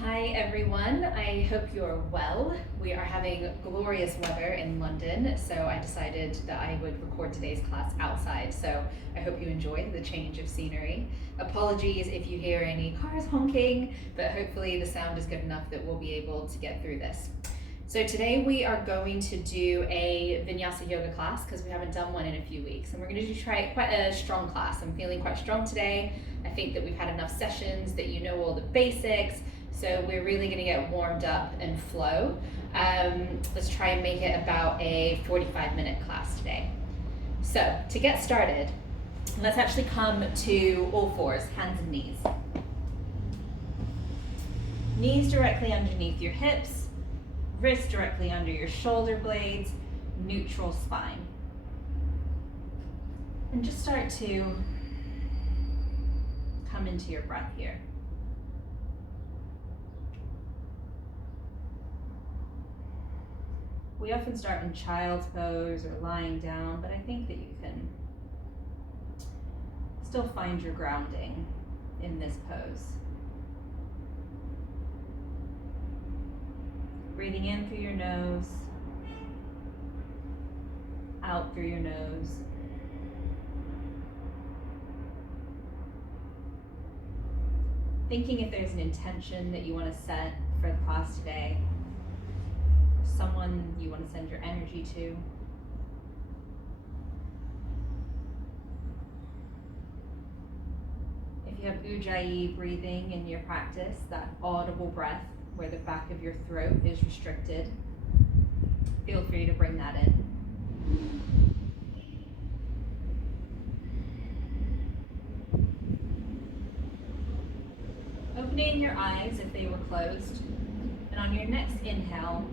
Hi everyone, I hope you're well. We are having glorious weather in London, so I decided that I would record today's class outside, so I hope you enjoy the change of scenery. Apologies if you hear any cars honking, but hopefully the sound is good enough that we'll be able to get through this. So today we are going to do a Vinyasa yoga class because we haven't done one in a few weeks, and we're going to try quite a strong class. I'm feeling quite strong today. I think that we've had enough sessions that you know all the basics. So we're really going to get warmed up and flow. Let's try and make it about a 45-minute class today. So to get started, let's actually come to all fours, hands and knees. Knees directly underneath your hips, wrists directly under your shoulder blades, neutral spine. And just start to come into your breath here. We often start in child's pose or lying down, but I think that you can still find your grounding in this pose. Breathing in through your nose, out through your nose. Thinking if there's an intention that you want to set for the class today, someone you want to send your energy to. If you have ujjayi breathing in your practice, that audible breath where the back of your throat is restricted, feel free to bring that in. Opening your eyes if they were closed, and on your next inhale,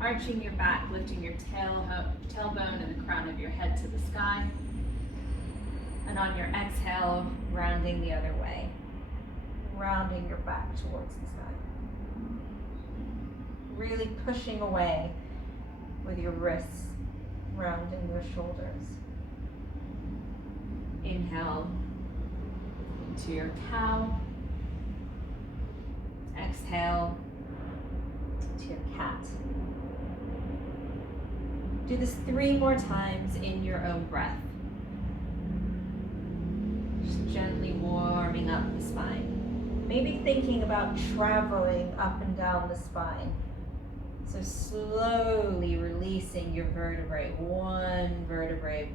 arching your back, lifting your tailbone and the crown of your head to the sky. And on your exhale, rounding the other way. Rounding your back towards the sky. Really pushing away with your wrists, rounding your shoulders. Inhale into your cow. Exhale to your cat. Do this 3 more times in your own breath. Just gently warming up the spine. Maybe thinking about traveling up and down the spine. So slowly releasing your vertebrae, one vertebrae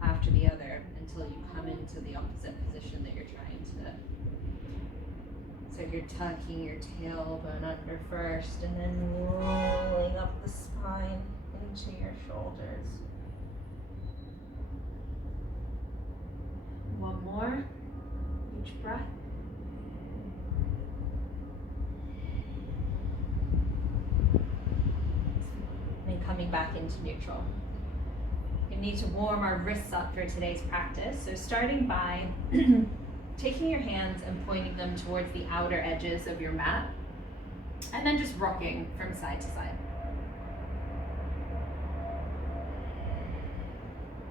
after the other, until you come into the opposite position that you're trying to. So you're tucking your tailbone under first, and then rolling up the spine into your shoulders. One more, each breath. And coming back into neutral. We need to warm our wrists up for today's practice. So starting by taking your hands and pointing them towards the outer edges of your mat, and then just rocking from side to side.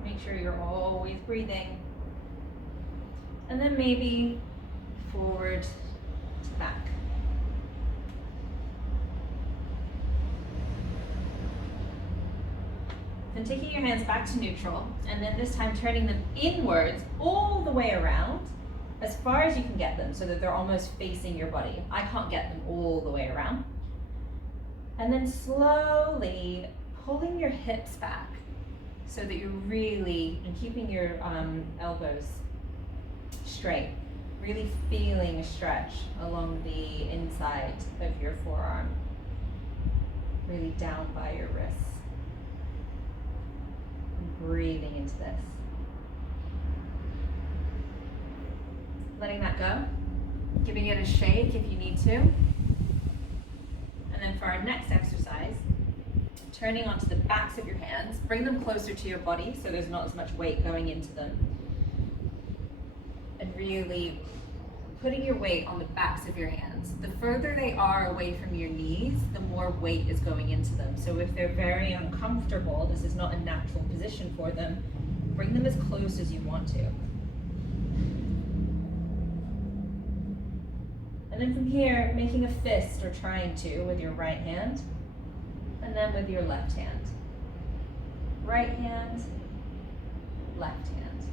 Make sure you're always breathing. And then maybe forward to back. And taking your hands back to neutral, and then this time turning them inwards all the way around, as far as you can get them, so that they're almost facing your body. I can't get them all the way around. And then slowly pulling your hips back so that you're really, and keeping your elbows straight, really feeling a stretch along the inside of your forearm, really down by your wrists. And breathing into this. Letting that go, giving it a shake if you need to. And then for our next exercise, turning onto the backs of your hands, bring them closer to your body so there's not as much weight going into them. And really putting your weight on the backs of your hands. The further they are away from your knees, the more weight is going into them. So if they're very uncomfortable, this is not a natural position for them, bring them as close as you want to. And then from here, making a fist or trying to with your right hand, and then with your left hand. Right hand, left hand.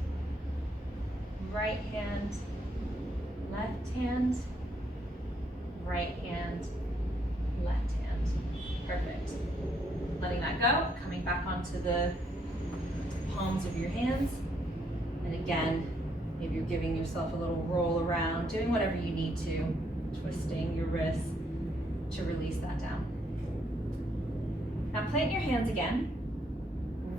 Right hand, left hand, right hand, left hand. Perfect. Letting that go, coming back onto the palms of your hands. And again, maybe you're giving yourself a little roll around, doing whatever you need to, twisting your wrists to release that down. Now plant your hands again,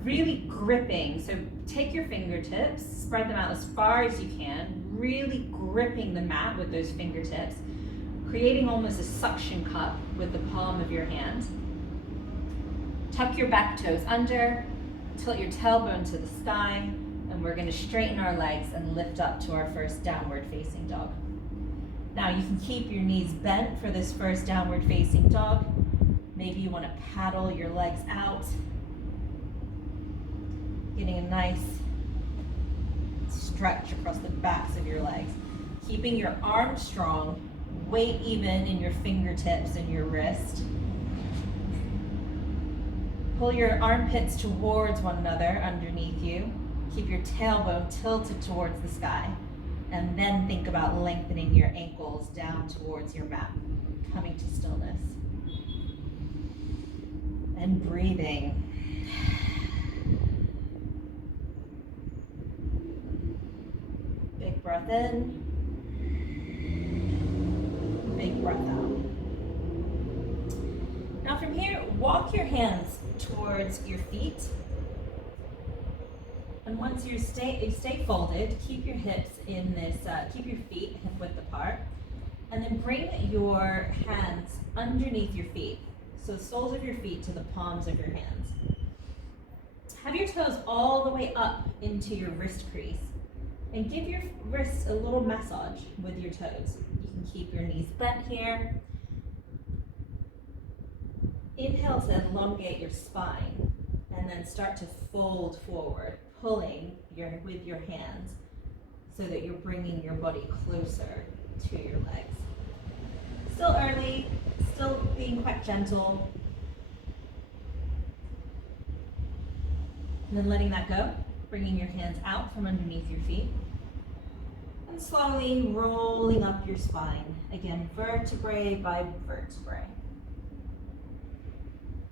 really gripping. So take your fingertips, spread them out as far as you can, really gripping the mat with those fingertips, creating almost a suction cup with the palm of your hand. Tuck your back toes under, tilt your tailbone to the sky, and we're going to straighten our legs and lift up to our first downward facing dog. Now you can keep your knees bent for this first downward facing dog. Maybe you want to paddle your legs out, getting a nice stretch across the backs of your legs. Keeping your arms strong, weight even in your fingertips and your wrist. Pull your armpits towards one another underneath you. Keep your tailbone tilted towards the sky. And then think about lengthening your ankles down towards your mat, coming to stillness. And breathing. Big breath in. Big breath out. Now from here, walk your hands towards your feet. And once you stay folded, keep your hips in this, keep your feet hip width apart. And then bring your hands underneath your feet. So the soles of your feet to the palms of your hands. Have your toes all the way up into your wrist crease. And give your wrists a little massage with your toes. You can keep your knees bent here. Inhale to elongate your spine. And then start to fold forward, pulling with your hands so that you're bringing your body closer to your legs. Still early, still being quite gentle. And then letting that go, bringing your hands out from underneath your feet. And slowly rolling up your spine. Again, vertebrae by vertebrae.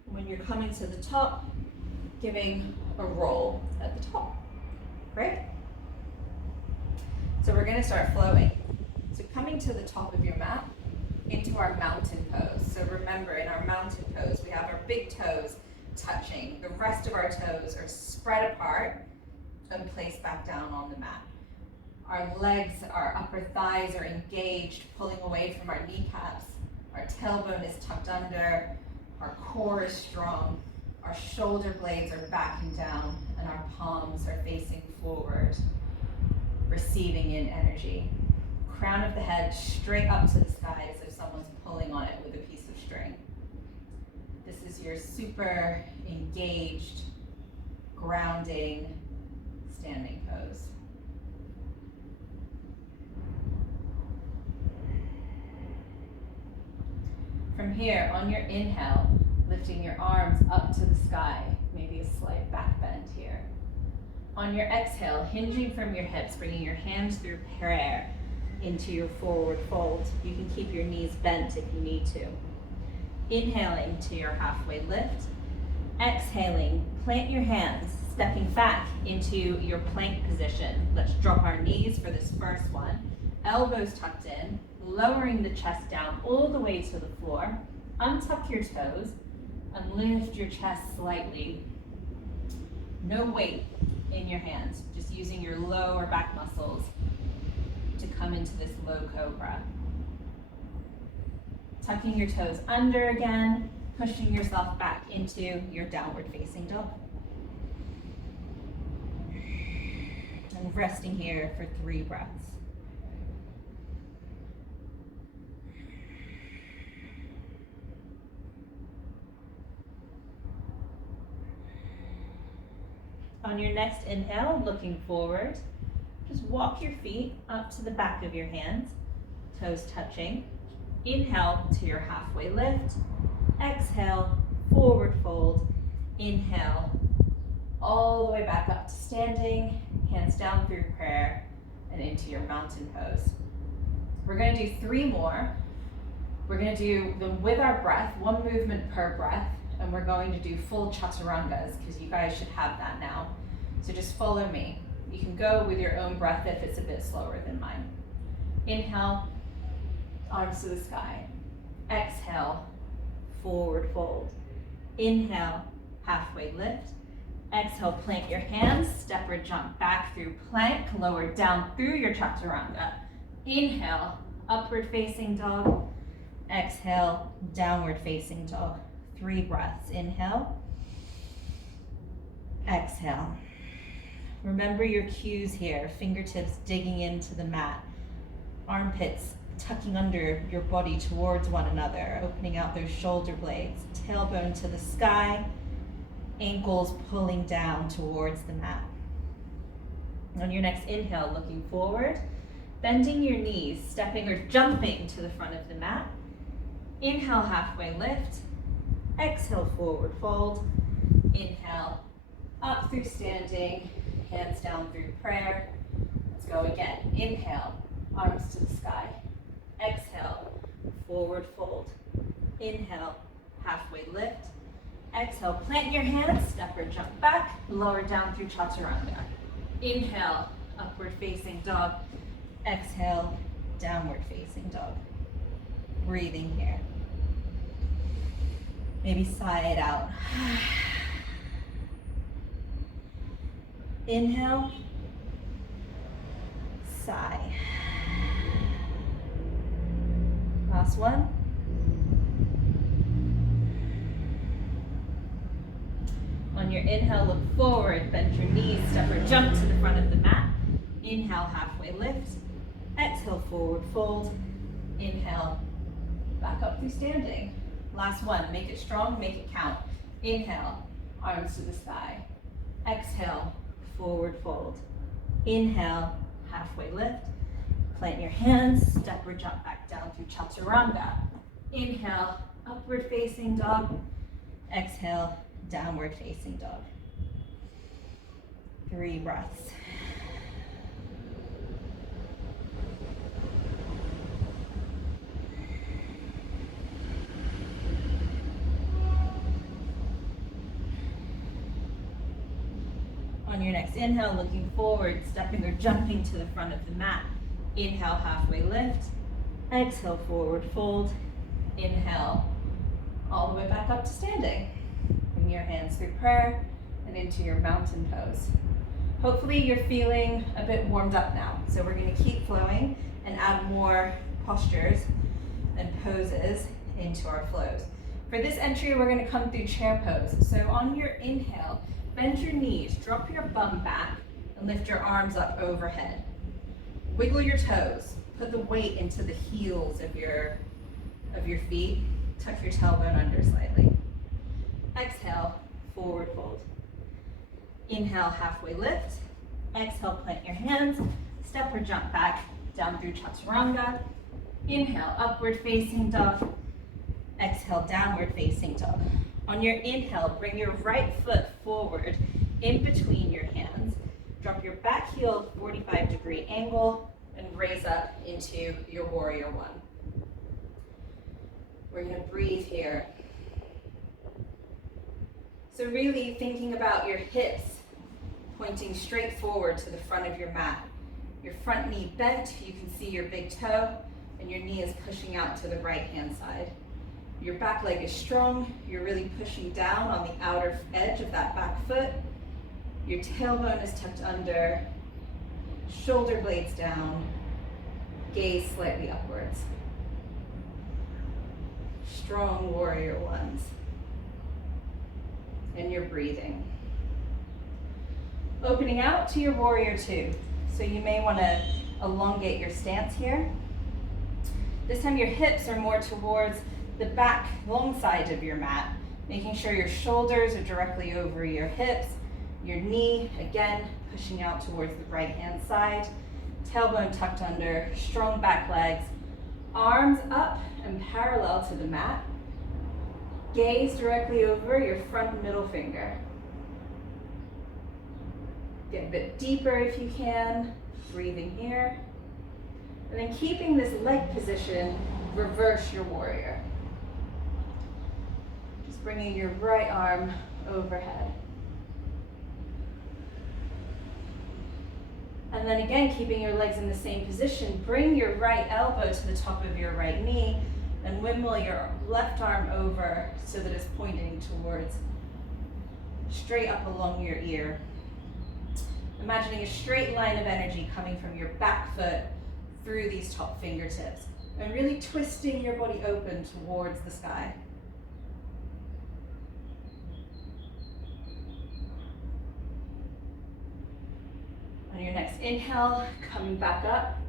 When you're coming to the top, giving a roll at the top. Great. So we're going to start flowing. So coming to the top of your mat, into our mountain pose. So remember, in our mountain pose, we have our big toes touching. The rest of our toes are spread apart and placed back down on the mat. Our legs, our upper thighs are engaged, pulling away from our kneecaps. Our tailbone is tucked under. Our core is strong. Our shoulder blades are backing down, and our palms are facing forward, receiving in energy. Crown of the head straight up to the sky as if someone's pulling on it with a piece of string. This is your super engaged, grounding, standing pose. From here, on your inhale, lifting your arms up to the sky, maybe a slight back bend here. On your exhale, hinging from your hips, bringing your hands through prayer into your forward fold. You can keep your knees bent if you need to. Inhaling to your halfway lift. Exhaling, plant your hands, stepping back into your plank position. Let's drop our knees for this first one. Elbows tucked in, lowering the chest down all the way to the floor. Untuck your toes and lift your chest slightly. No weight in your hands, just using your lower back muscles to come into this low cobra. Tucking your toes under again, pushing yourself back into your downward facing dog. And resting here for 3 breaths. On your next inhale, looking forward, just walk your feet up to the back of your hands, toes touching. Inhale to your halfway lift. Exhale, forward fold. Inhale, all the way back up to standing, hands down through prayer, and into your mountain pose. We're gonna do 3 more. We're gonna do them with our breath, 1 movement per breath, and we're going to do full chaturangas, because you guys should have that now. So just follow me. You can go with your own breath if it's a bit slower than mine. Inhale, arms to the sky. Exhale, forward fold. Inhale, halfway lift. Exhale, plant your hands, step or jump back through plank, lower down through your chaturanga. Inhale, upward facing dog. Exhale, downward facing dog. 3 breaths. Inhale. Exhale. Remember your cues here. Fingertips digging into the mat. Armpits tucking under your body towards one another, opening out those shoulder blades. Tailbone to the sky. Ankles pulling down towards the mat. On your next inhale, looking forward, bending your knees, stepping or jumping to the front of the mat. Inhale, halfway lift. Exhale, forward fold. Inhale, up through standing, hands down through prayer. Let's go again. Inhale, arms to the sky. Exhale, forward fold. Inhale, halfway lift. Exhale, plant your hands, step or jump back, lower down through chaturanga. Inhale, upward facing dog. Exhale, downward facing dog. Breathing here. Maybe sigh it out. Inhale, sigh. Last one. On your inhale, look forward, bend your knees, step or jump to the front of the mat. Inhale, halfway lift. Exhale, forward fold. Inhale, back up through standing. Last one, make it strong, make it count. Inhale, arms to the sky. Exhale, forward fold. Inhale, halfway lift. Plant your hands, step or jump back down through chaturanga. Inhale, upward facing dog. Exhale, downward facing dog. 3 breaths. On your next inhale, looking forward, stepping or jumping to the front of the mat. Inhale, halfway lift. Exhale, forward fold. Inhale, all the way back up to standing. Bring your hands through prayer and into your mountain pose. Hopefully you're feeling a bit warmed up now. So we're going to keep flowing and add more postures and poses into our flows. For this entry, we're going to come through chair pose. So on your inhale, bend your knees, drop your bum back, and lift your arms up overhead. Wiggle your toes. Put the weight into the heels of your feet. Tuck your tailbone under slightly. Exhale, forward fold. Inhale, halfway lift. Exhale, plant your hands. Step or jump back down through chaturanga. Inhale, upward facing dog. Exhale, downward facing dog. On your inhale, bring your right foot forward in between your hands. Drop your back heel 45-degree angle and raise up into your warrior one. We're going to breathe here. So really thinking about your hips pointing straight forward to the front of your mat. Your front knee bent, you can see your big toe, and your knee is pushing out to the right hand side. Your back leg is strong, you're really pushing down on the outer edge of that back foot. Your tailbone is tucked under, shoulder blades down, gaze slightly upwards. Strong warrior ones. And you're breathing. Opening out to your warrior two. So you may want to elongate your stance here. This time your hips are more towards the back long side of your mat, making sure your shoulders are directly over your hips. Your knee, again, pushing out towards the right hand side. Tailbone tucked under, strong back legs, Arms up and parallel to the mat. Gaze directly over your front middle finger. Get a bit deeper if you can, breathing here. And then keeping this leg position, reverse your warrior. Just bringing your right arm overhead. And then again, keeping your legs in the same position, bring your right elbow to the top of your right knee and windmill your left arm over so that it's pointing towards, straight up along your ear. Imagining a straight line of energy coming from your back foot through these top fingertips and really twisting your body open towards the sky. On your next inhale, coming back up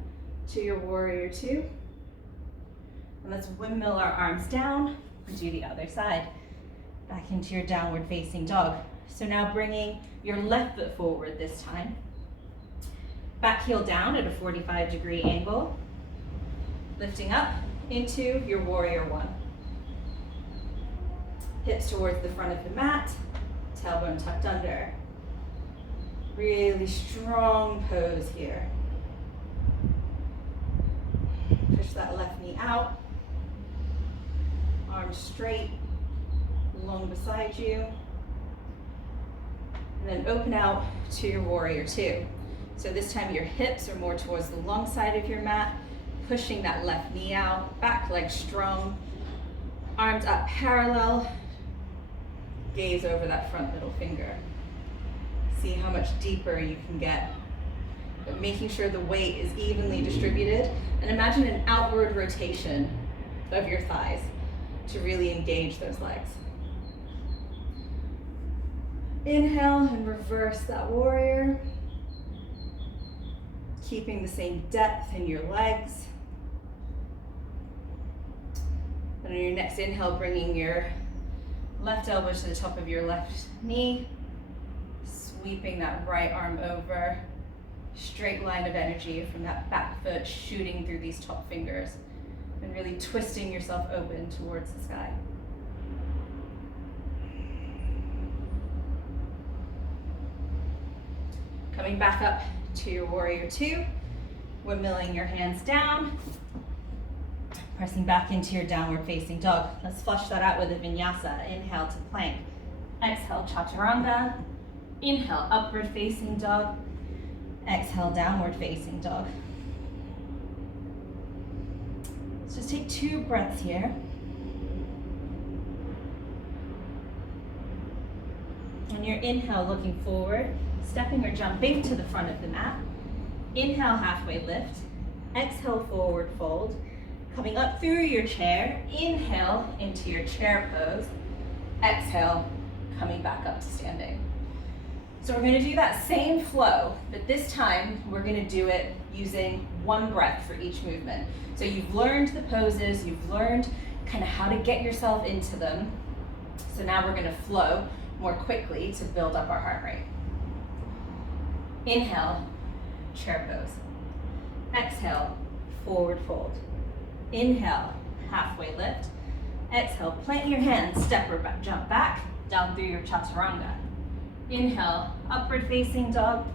to your warrior two. And let's windmill our arms down and do the other side. Back into your downward facing dog. So now bringing your left foot forward this time. Back heel down at a 45-degree angle. Lifting up into your warrior one. Hips towards the front of the mat, tailbone tucked under. Really strong pose here. Push that left knee out. Arms straight, long beside you. And then open out to your warrior two. So this time your hips are more towards the long side of your mat, pushing that left knee out, back leg strong, arms up parallel, gaze over that front middle finger. See how much deeper you can get, but making sure the weight is evenly distributed, and imagine an outward rotation of your thighs to really engage those legs. Inhale and reverse that warrior. Keeping the same depth in your legs. And on your next inhale, bringing your left elbow to the top of your left knee. Sweeping that right arm over. Straight line of energy from that back foot shooting through these top fingers. And really twisting yourself open towards the sky. Coming back up to your warrior two, windmilling your hands down, pressing back into your downward facing dog. Let's flush that out with a vinyasa. Inhale to plank, exhale chaturanga, inhale upward facing dog, exhale downward facing dog. Let's just take 2 breaths here. On your inhale, looking forward, stepping or jumping to the front of the mat. Inhale, halfway lift. Exhale, forward fold. Coming up through your chair. Inhale into your chair pose. Exhale, coming back up to standing. So we're gonna do that same flow, but this time we're gonna do it using 1 breath for each movement. So you've learned the poses, you've learned kind of how to get yourself into them. So now we're gonna flow more quickly to build up our heart rate. Inhale, chair pose. Exhale, forward fold. Inhale, halfway lift. Exhale, plant your hands, step or back, jump back, down through your chaturanga. Inhale, upward facing dog.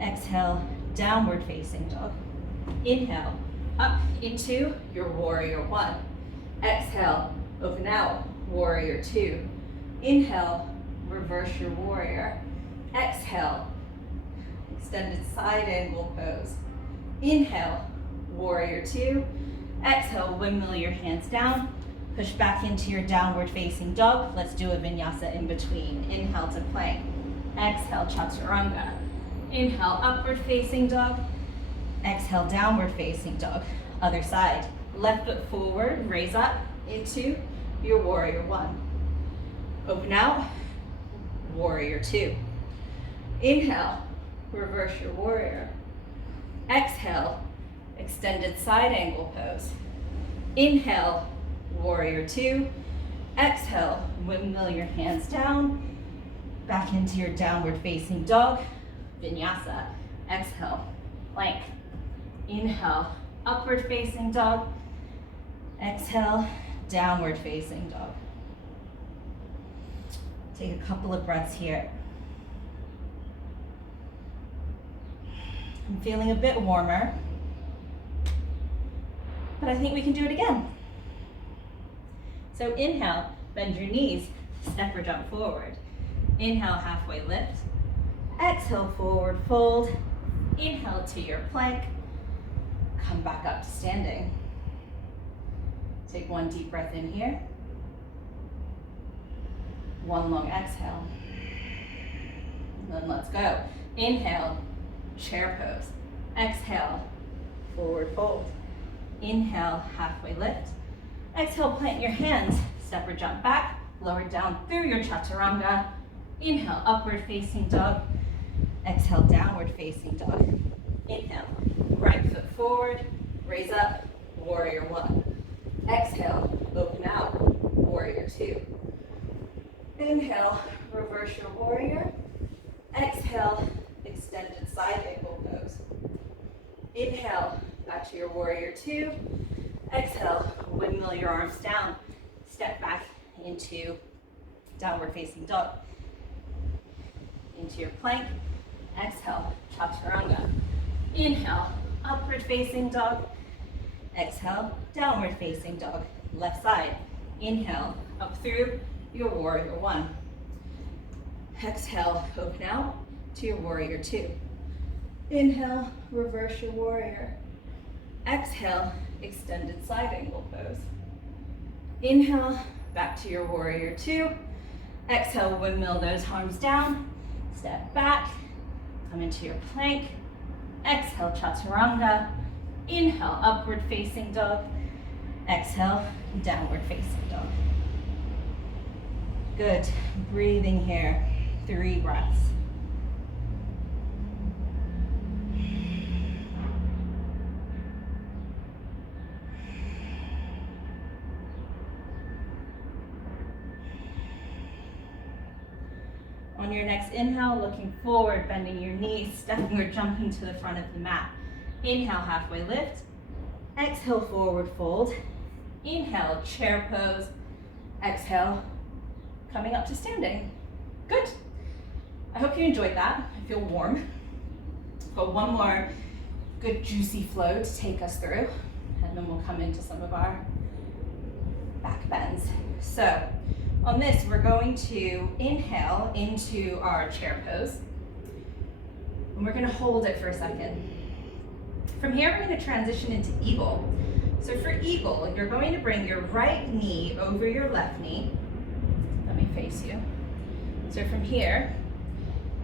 Exhale, downward facing dog. Inhale, up into your warrior one. Exhale, open out, warrior two. Inhale, reverse your warrior. Exhale, extended side angle pose. Inhale, warrior two. Exhale, windmill your hands down. Push back into your downward facing dog. Let's do a vinyasa in between. Inhale to plank. Exhale, chaturanga. Inhale, upward facing dog. Exhale, downward facing dog. Other side. Left foot forward, raise up into your warrior one. Open out, warrior two. Inhale, reverse your warrior. Exhale, extended side angle pose. Inhale, warrior two. Exhale, windmill your hands down. Back into your downward facing dog. Vinyasa. Exhale, plank. Inhale, upward facing dog. Exhale, downward facing dog. Take a couple of breaths here. I'm feeling a bit warmer, but I think we can do it again. So inhale, bend your knees, step or jump forward. Inhale, halfway lift. Exhale, forward fold. Inhale to your plank. Come back up to standing. Take one deep breath in here. One long exhale. And then let's go. Inhale, chair pose. Exhale, forward fold. Inhale, halfway lift. Exhale, plant your hands. Step or jump back. Lower down through your chaturanga. Inhale, upward facing dog. Exhale, downward facing dog. Inhale, right foot forward. Raise up, warrior one. Exhale, open out, warrior two. Inhale, reverse your warrior. Exhale, extended side angle pose. Inhale, back to your warrior two. Exhale, windmill your arms down. Step back into downward facing dog. Into your plank. Exhale, chaturanga. Inhale, upward facing dog. Exhale, downward facing dog. Left side. Inhale, up through your warrior one. Exhale, open out to your warrior two. Inhale, reverse your warrior. Exhale, extended side angle pose. Inhale, back to your warrior two. Exhale, windmill those arms down. Step back, come into your plank. Exhale, chaturanga. Inhale, upward facing dog. Exhale, downward facing dog. Good, breathing here, 3 breaths. On your next inhale, looking forward, bending your knees, stepping or jumping to the front of the mat. Inhale, halfway lift. Exhale, forward fold. Inhale, chair pose. Exhale, coming up to standing. Good. I hope you enjoyed that. I feel warm. Got one more good juicy flow to take us through, and then we'll come into some of our back bends. So on this, we're going to inhale into our chair pose, and we're gonna hold it for a second. From here, we're gonna transition into eagle. So for eagle, you're going to bring your right knee over your left knee. Let me face you. So from here,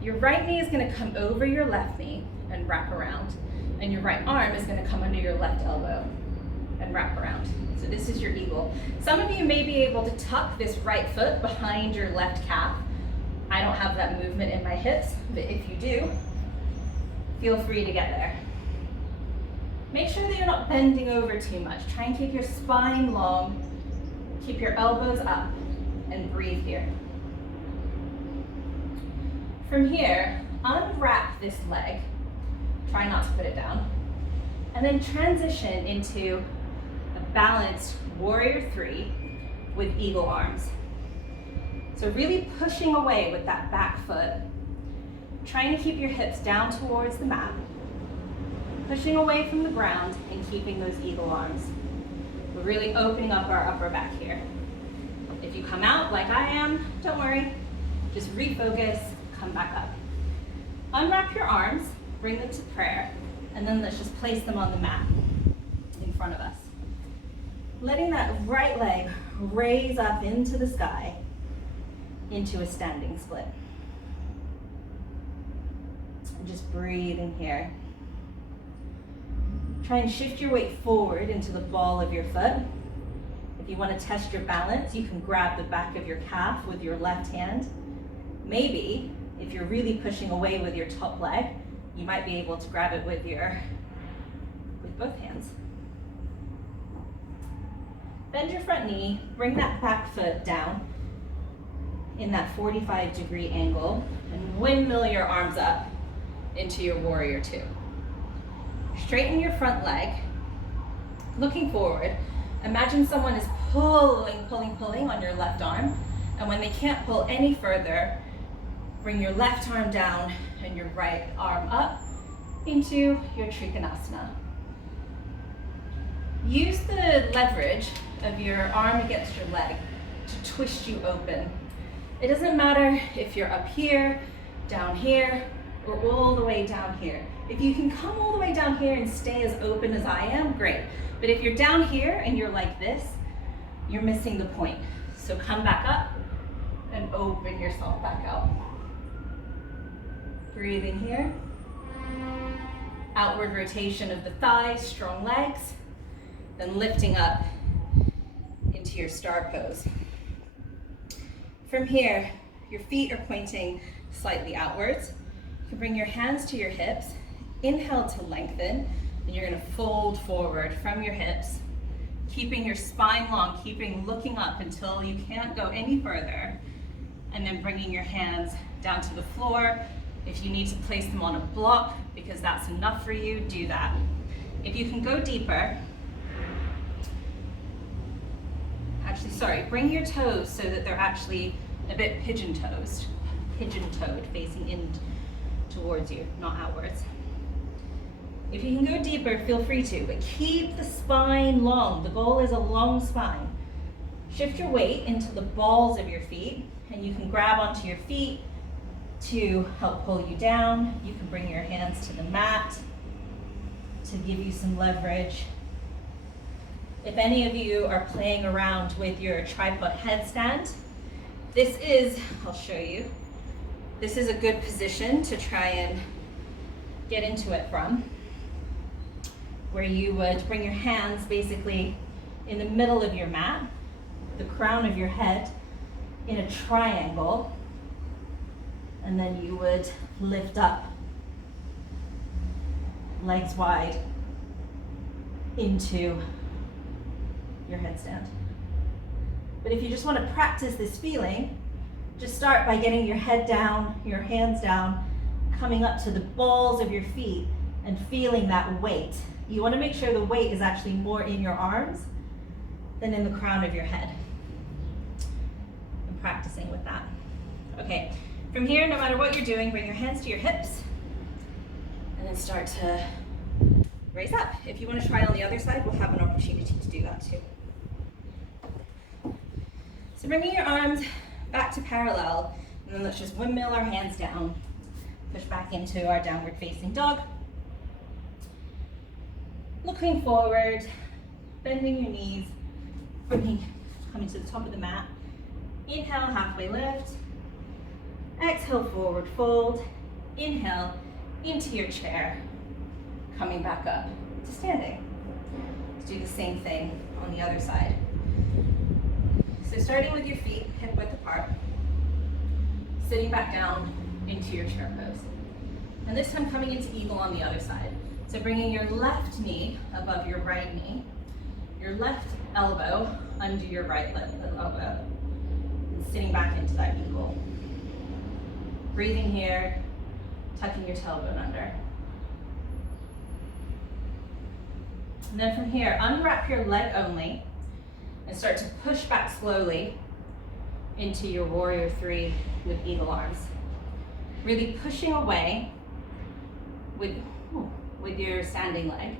your right knee is gonna come over your left knee and wrap around, and your right arm is gonna come under your left elbow and wrap around. So this is your eagle. Some of you may be able to tuck this right foot behind your left calf. I don't have that movement in my hips, but if you do, feel free to get there. Make sure that you're not bending over too much. Try and keep your spine long, keep your elbows up, and breathe here. From here, unwrap this leg. Try not to put it down. And then transition into a balanced warrior three with eagle arms. So really pushing away with that back foot. Trying to keep your hips down towards the mat. Pushing away from the ground and keeping those eagle arms. We're really opening up our upper back here. If you come out like I am, don't worry. Just refocus, come back up. Unwrap your arms, bring them to prayer, and then let's just place them on the mat in front of us. Letting that right leg raise up into the sky, into a standing split. And just breathing here. Try and shift your weight forward into the ball of your foot. If you want to test your balance, you can grab the back of your calf with your left hand. Maybe, if you're really pushing away with your top leg, you might be able to grab it with both hands. Bend your front knee, bring that back foot down in that 45-degree angle, and windmill your arms up into your warrior two. Straighten your front leg, looking forward, Imagine someone is pulling on your left arm, and when they can't pull any further, bring your left arm down and your right arm up into your Trikonasana. Use the leverage of your arm against your leg to twist you open. It doesn't matter if you're up here, down here, or all the way down here. If you can come all the way down here and stay as open as I am, great. But if you're down here and you're like this, you're missing the point. So come back up and open yourself back out. Breathing here. Outward rotation of the thighs, strong legs. Then lifting up into your star pose. From here, your feet are pointing slightly outwards. You can bring your hands to your hips. Inhale to lengthen, and you're going to fold forward from your hips, keeping your spine long, looking up until you can't go any further, and then bringing your hands down to the floor. If you need to place them on a block because that's enough for you, do that. If you can go deeper, bring your toes so that they're actually a bit pigeon-toed, facing in towards you, not outwards. If you can go deeper, feel free to, but keep the spine long. The goal is a long spine. Shift your weight into the balls of your feet, and you can grab onto your feet to help pull you down. You can bring your hands to the mat to give you some leverage. If any of you are playing around with your tripod headstand, I'll show you. This is a good position to try and get into it from, where you would bring your hands basically in the middle of your mat, the crown of your head in a triangle, and then you would lift up, legs wide, into your headstand. But if you just want to practice this feeling, just start by getting your head down, your hands down, coming up to the balls of your feet and feeling that weight. You want to make sure the weight is actually more in your arms than in the crown of your head. I'm practicing with that. Okay, from here, no matter what you're doing, bring your hands to your hips and then start to raise up. If you want to try on the other side, we'll have an opportunity to do that too. So bringing your arms back to parallel, and then let's just windmill our hands down. Push back into our downward facing dog. Looking forward, bending your knees, coming to the top of the mat. Inhale, halfway lift. Exhale, forward fold. Inhale, into your chair. Coming back up to standing. Let's do the same thing on the other side. So starting with your feet hip width apart, sitting back down into your chair pose. And this time coming into eagle on the other side. So bringing your left knee above your right knee, your left elbow under your right elbow, and sitting back into that eagle. Breathing here, tucking your tailbone under. And then from here, unwrap your leg only and start to push back slowly into your warrior three with eagle arms. Really pushing away with your standing leg.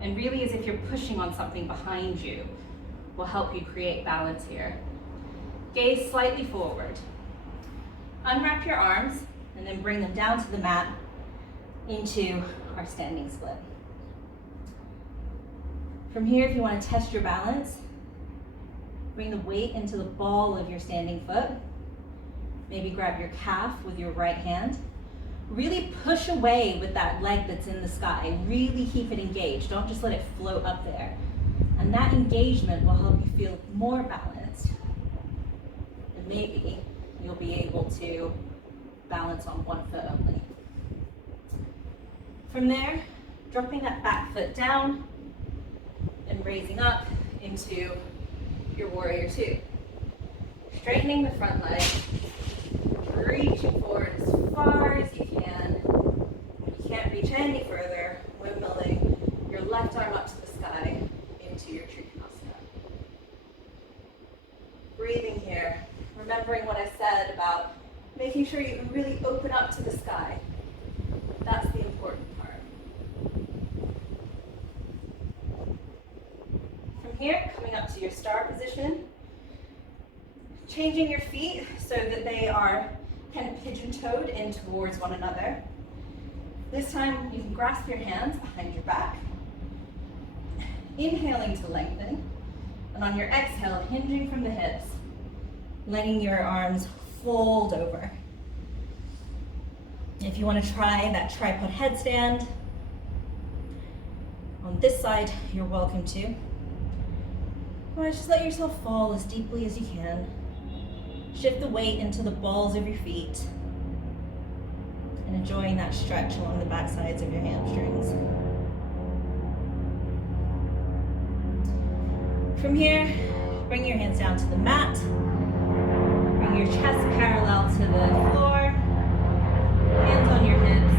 And really as if you're pushing on something behind you will help you create balance here. Gaze slightly forward. Unwrap your arms and then bring them down to the mat into our standing split. From here, if you want to test your balance, bring the weight into the ball of your standing foot. Maybe grab your calf with your right hand. Really push away with that leg that's in the sky. Really keep it engaged. Don't just let it float up there. And that engagement will help you feel more balanced. And maybe you'll be able to balance on one foot only. From there, dropping that back foot down, and raising up into your warrior two. Straightening the front leg, reaching forward as far as you can. If you can't reach any further, windmilling your left arm up to the sky into your tree remembering what I said about making sure you really open up to the sky. That's the important part. From here, coming up to your star position, changing your feet so that they are kind of pigeon-toed in towards one another. This time you can grasp your hands behind your back, inhaling to lengthen, and on your exhale, hinging from the hips, letting your arms fold over. If you want to try that tripod headstand, on this side, you're welcome to. Or just let yourself fall as deeply as you can. Shift the weight into the balls of your feet and enjoying that stretch along the back sides of your hamstrings. From here, bring your hands down to the mat. Bring your chest parallel to the floor. Hands on your hips.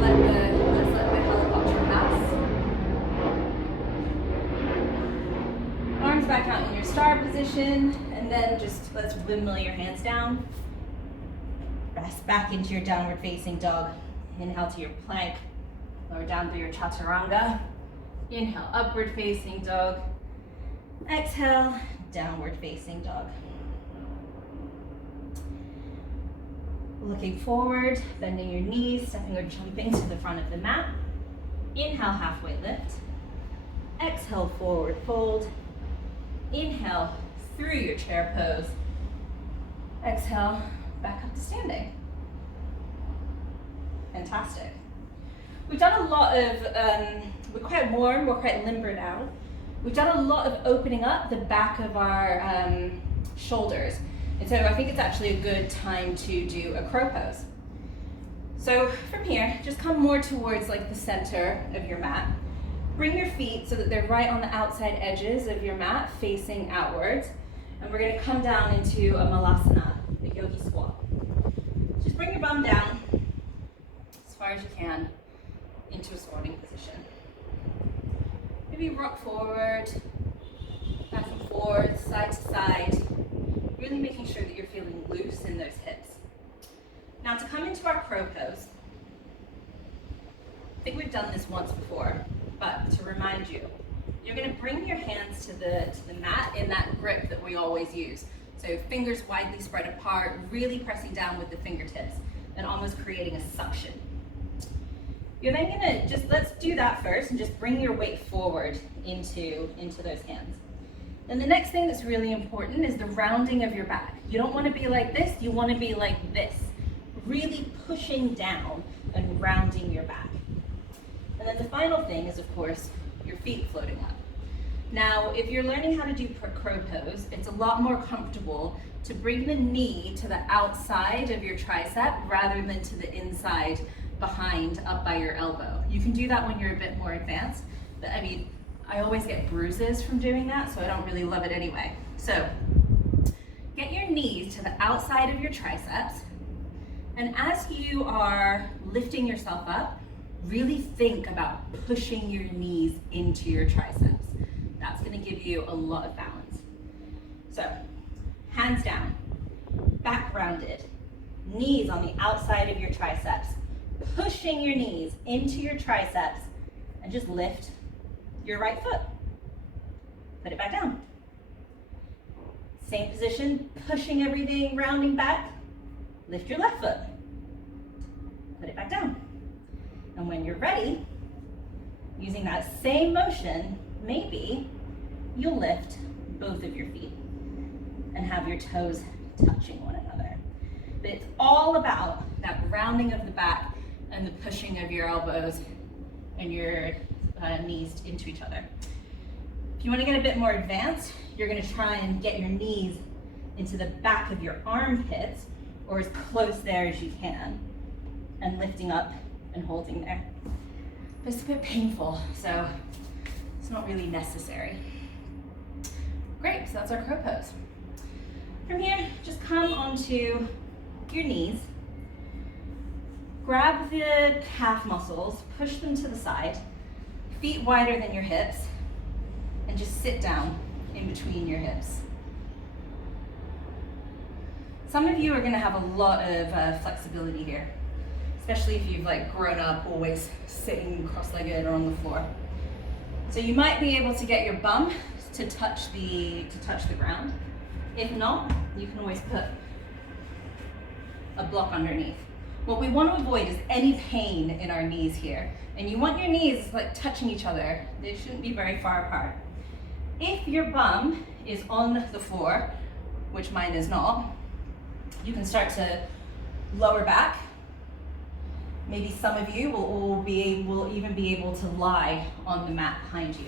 Let's let the helicopter pass. Arms back out in your star position, and then just let's windmill your hands down. Rest back into your downward facing dog. Inhale to your plank. Lower down through your chaturanga. Inhale, upward facing dog. Exhale, downward facing dog. Looking forward, bending your knees, stepping or jumping to the front of the mat. Inhale, halfway lift. Exhale, forward fold. Inhale, through your chair pose. Exhale, back up to standing. Fantastic. We've done a lot of, we're quite warm, we're quite limber now. We've done a lot of opening up the back of our shoulders. And so I think it's actually a good time to do a crow pose. So from here, just come more towards like the center of your mat. Bring your feet so that they're right on the outside edges of your mat, facing outwards. And we're gonna come down into a malasana, a yogi squat. Just bring your bum down as far as you can into a squatting position. Maybe rock forward, back and forth, side to side, really making sure that you're feeling loose in those hips. Now to come into our crow pose, I think we've done this once before, but to remind you, you're gonna bring your hands to the mat in that grip that we always use. So fingers widely spread apart, really pressing down with the fingertips and almost creating a suction. You're then gonna let's do that first and just bring your weight forward into those hands. And the next thing that's really important is the rounding of your back. You don't wanna be like this, you wanna be like this. Really pushing down and rounding your back. And then the final thing is, of course, your feet floating up. Now, if you're learning how to do crow pose, it's a lot more comfortable to bring the knee to the outside of your tricep rather than to the inside behind, up by your elbow. You can do that when you're a bit more advanced, but I mean, I always get bruises from doing that, so I don't really love it anyway. So, get your knees to the outside of your triceps, and as you are lifting yourself up, really think about pushing your knees into your triceps. That's gonna give you a lot of balance. So, hands down, back rounded, knees on the outside of your triceps, pushing your knees into your triceps, and just lift your right foot. Put it back down. Same position, pushing everything, rounding back, lift your left foot. Put it back down. And when you're ready, using that same motion, maybe you'll lift both of your feet and have your toes touching one another. But it's all about that rounding of the back and the pushing of your elbows and your knees into each other. If you want to get a bit more advanced, you're going to try and get your knees into the back of your armpits, or as close there as you can, and lifting up and holding there. But it's a bit painful, so it's not really necessary. Great, so that's our crow pose. From here, just come onto your knees, grab the calf muscles, push them to the side, feet wider than your hips, and just sit down in between your hips. Some of you are going to have a lot of flexibility here, especially if you've like grown up always sitting cross-legged or on the floor. So you might be able to get your bum to touch the ground. If not, you can always put a block underneath. What we want to avoid is any pain in our knees here. And you want your knees like touching each other. They shouldn't be very far apart. If your bum is on the floor, which mine is not, you can start to lower back. Maybe some of you will even be able to lie on the mat behind you.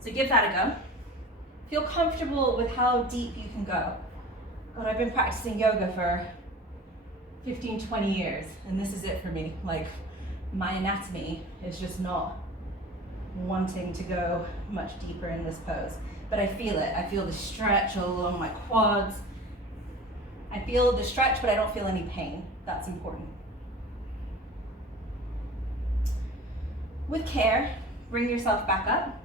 So give that a go. Feel comfortable with how deep you can go. God, I've been practicing yoga for 15, 20 years, and this is it for me. Like, my anatomy is just not wanting to go much deeper in this pose. But I feel it. I feel the stretch along my quads. I feel the stretch, but I don't feel any pain. That's important. With care, bring yourself back up.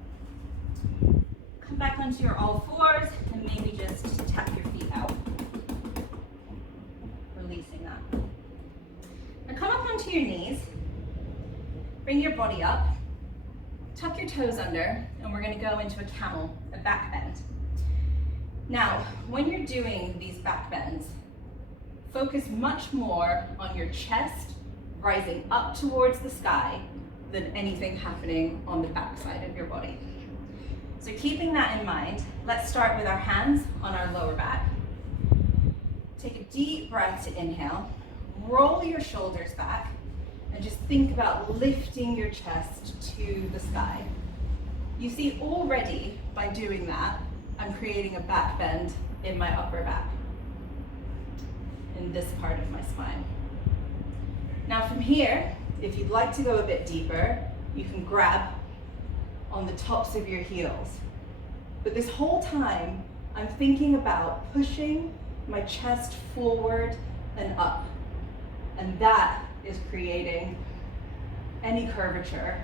Come back onto your all fours and maybe just tap your feet out. Releasing that. Now come up onto your knees. Bring your body up. Tuck your toes under, and we're going to go into a camel, a back bend. Now, when you're doing these back bends, focus much more on your chest rising up towards the sky than anything happening on the back side of your body. So keeping that in mind, let's start with our hands on our lower back. Take a deep breath to inhale, roll your shoulders back, and just think about lifting your chest to the sky. You see, already by doing that, I'm creating a back bend in my upper back, in this part of my spine. Now from here, if you'd like to go a bit deeper, you can grab on the tops of your heels. But this whole time, I'm thinking about pushing my chest forward and up. And that is creating any curvature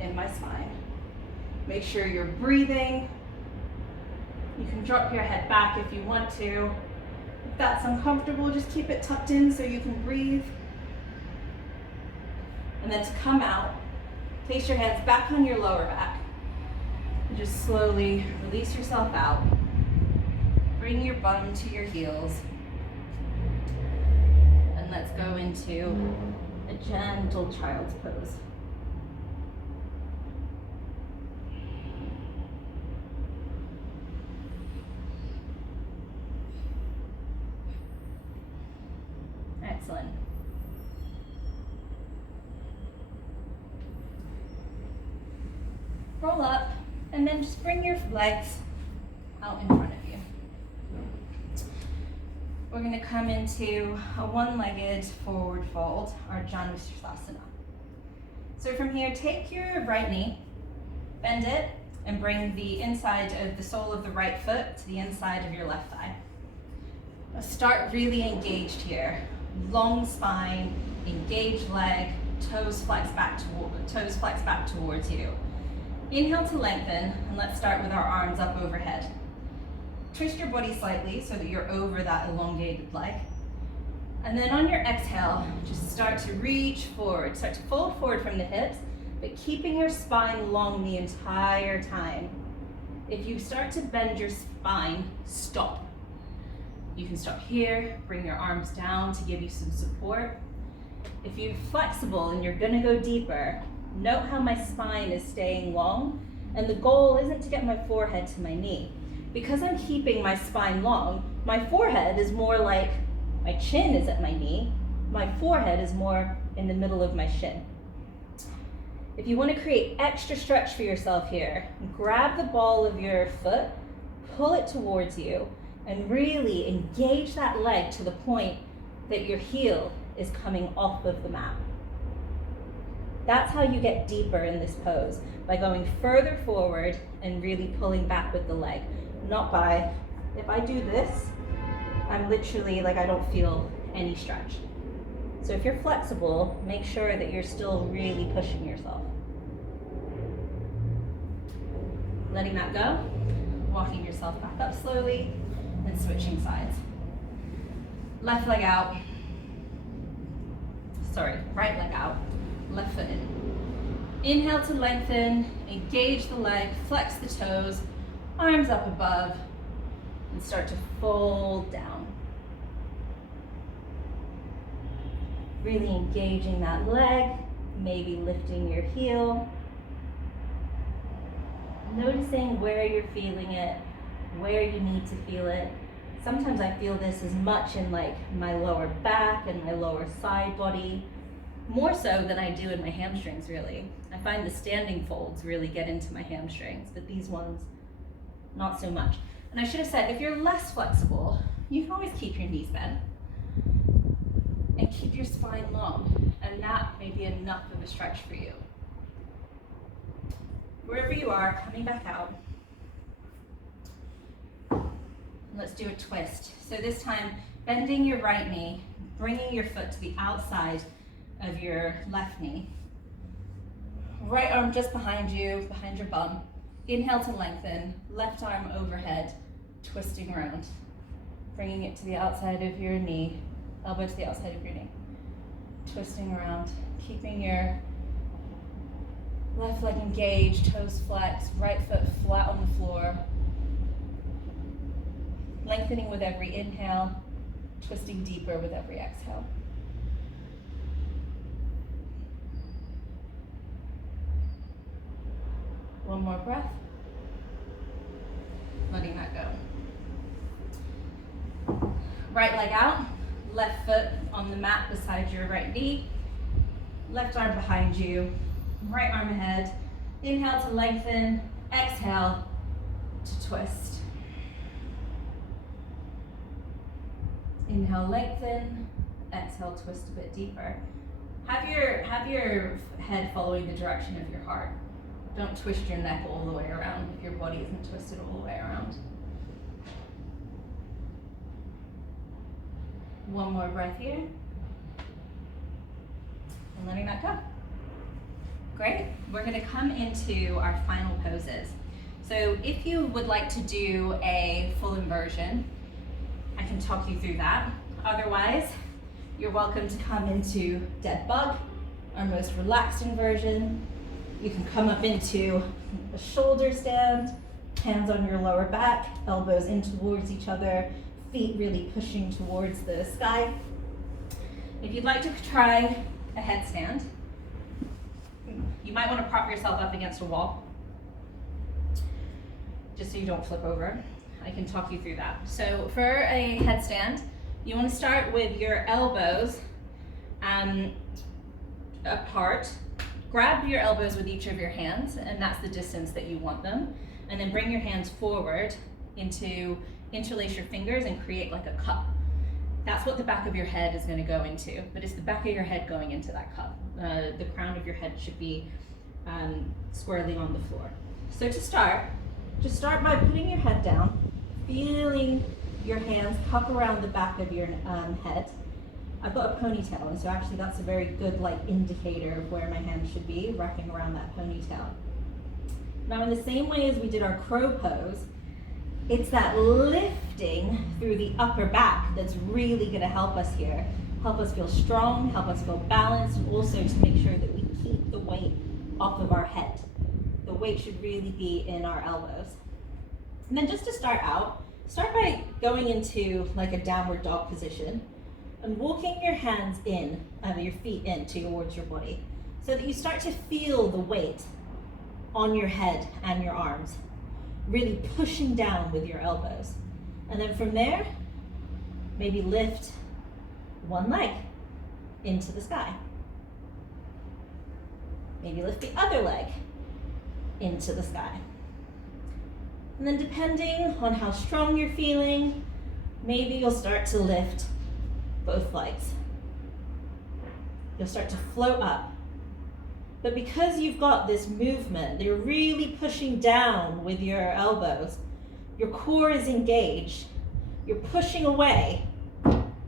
in my spine. Make sure you're breathing. You can drop your head back if you want to. If that's uncomfortable, just keep it tucked in so you can breathe. And then to come out, place your hands back on your lower back. And just slowly release yourself out. Bring your bum to your heels. And let's go into a gentle child's pose. Excellent. Roll up, and then just bring your legs out in front of you. We're going to come into a one-legged forward fold, our Janusasana. So from here, take your right knee, bend it, and bring the inside of the sole of the right foot to the inside of your left thigh. Now start really engaged here. Long spine, engaged leg, toes flex back towards you. Inhale to lengthen, and let's start with our arms up overhead. Twist your body slightly so that you're over that elongated leg. And then on your exhale, just start to reach forward. Start to fold forward from the hips, but keeping your spine long the entire time. If you start to bend your spine, stop. You can stop here, bring your arms down to give you some support. If you're flexible and you're gonna go deeper, note how my spine is staying long, and the goal isn't to get my forehead to my knee. Because I'm keeping my spine long, my forehead is more like my chin is at my knee, my forehead is more in the middle of my shin. If you want to create extra stretch for yourself here, grab the ball of your foot, pull it towards you, and really engage that leg to the point that your heel is coming off of the mat. That's how you get deeper in this pose, by going further forward and really pulling back with the leg. Not by, if I do this, I'm literally like I don't feel any stretch. So if you're flexible, make sure that you're still really pushing yourself. Letting that go, walking yourself back up slowly, and switching sides. Left leg out. Sorry, right leg out, left foot in. Inhale to lengthen, engage the leg, flex the toes, arms up above, and start to fold down. Really engaging that leg, maybe lifting your heel. Noticing where you're feeling it, where you need to feel it. Sometimes I feel this as much in like my lower back and my lower side body, more so than I do in my hamstrings really. I find the standing folds really get into my hamstrings, but these ones, not so much. And I should have said, if you're less flexible, you can always keep your knees bent and keep your spine long, and that may be enough of a stretch for you. Wherever you are, coming back out. Let's do a twist. So this time, bending your right knee, bringing your foot to the outside of your left knee. Right arm just behind you, behind your bum. Inhale to lengthen, left arm overhead, twisting around. Bringing it to the outside of your knee, elbow to the outside of your knee. Twisting around, keeping your left leg engaged, toes flexed, right foot flat on the floor. Lengthening with every inhale, twisting deeper with every exhale. One more breath. Letting that go. Right leg out, left foot on the mat beside your right knee, left arm behind you, right arm ahead. Inhale to lengthen, exhale to twist. Inhale, lengthen, exhale, twist a bit deeper. Have your head following the direction of your heart. Don't twist your neck all the way around if your body isn't twisted all the way around. One more breath here. And letting that go. Great. We're going to come into our final poses. So if you would like to do a full inversion, I can talk you through that. Otherwise, you're welcome to come into dead bug, our most relaxed inversion. You can come up into a shoulder stand, hands on your lower back, elbows in towards each other, feet really pushing towards the sky. If you'd like to try a headstand, you might want to prop yourself up against a wall, just so you don't flip over. I can talk you through that. So for a headstand, you want to start with your elbows apart. Grab your elbows with each of your hands, and that's the distance that you want them. And then bring your hands forward interlace your fingers and create like a cup. That's what the back of your head is going to go into, but it's the back of your head going into that cup. The crown of your head should be squarely on the floor. So to start, just start by putting your head down, feeling your hands cup around the back of your head. I've got a ponytail, and so actually that's a very good indicator of where my hands should be, wrapping around that ponytail. Now in the same way as we did our crow pose, it's that lifting through the upper back that's really going to help us here. Help us feel strong, help us feel balanced, and also to make sure that we keep the weight off of our head. The weight should really be in our elbows. And then just to start out, start by going into like a downward dog position and walking your hands in, your feet in towards your body, so that you start to feel the weight on your head and your arms, really pushing down with your elbows. And then from there, maybe lift one leg into the sky. Maybe lift the other leg into the sky. And then depending on how strong you're feeling, maybe you'll start to lift both legs. You'll start to float up. But because you've got this movement, you're really pushing down with your elbows, your core is engaged, you're pushing away,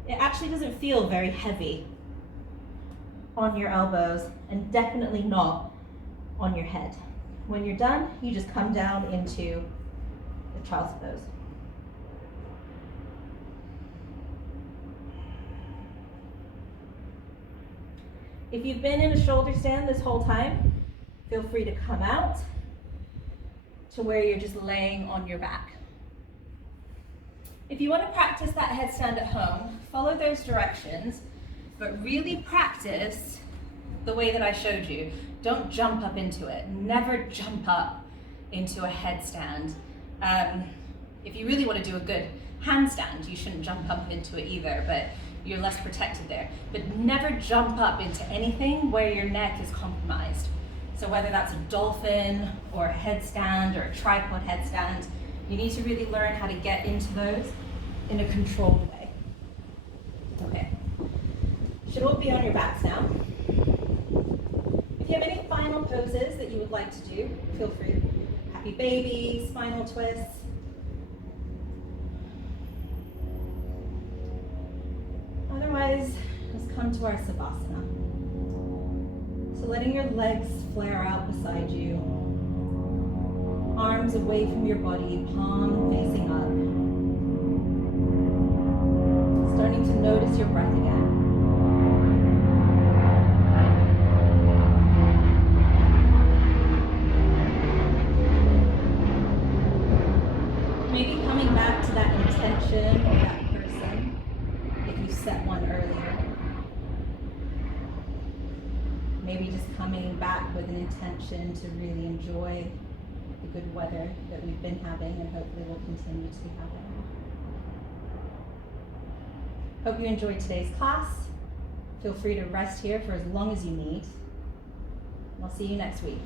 it actually doesn't feel very heavy on your elbows and definitely not on your head. When you're done, you just come down into the child's pose. If you've been in a shoulder stand this whole time, feel free to come out to where you're just laying on your back. If you want to practice that headstand at home, follow those directions, but really practice the way that I showed you. Don't jump up into it. Never jump up into a headstand. If you really want to do a good handstand, you shouldn't jump up into it either, but you're less protected there. But never jump up into anything where your neck is compromised. So whether that's a dolphin or a headstand or a tripod headstand, you need to really learn how to get into those in a controlled way. Okay. Should all be on your backs now. If you have any final poses that you would like to do, feel free. Happy baby, spinal twists. Otherwise, let's come to our Savasana. So letting your legs flare out beside you, arms away from your body, palm facing up. Starting to notice your breath again. Maybe coming back to that intention or that person, if you set one earlier. Maybe just coming back with an intention to really enjoy the good weather that we've been having and hopefully will continue to be having. Hope you enjoyed today's class. Feel free to rest here for as long as you need. I'll see you next week.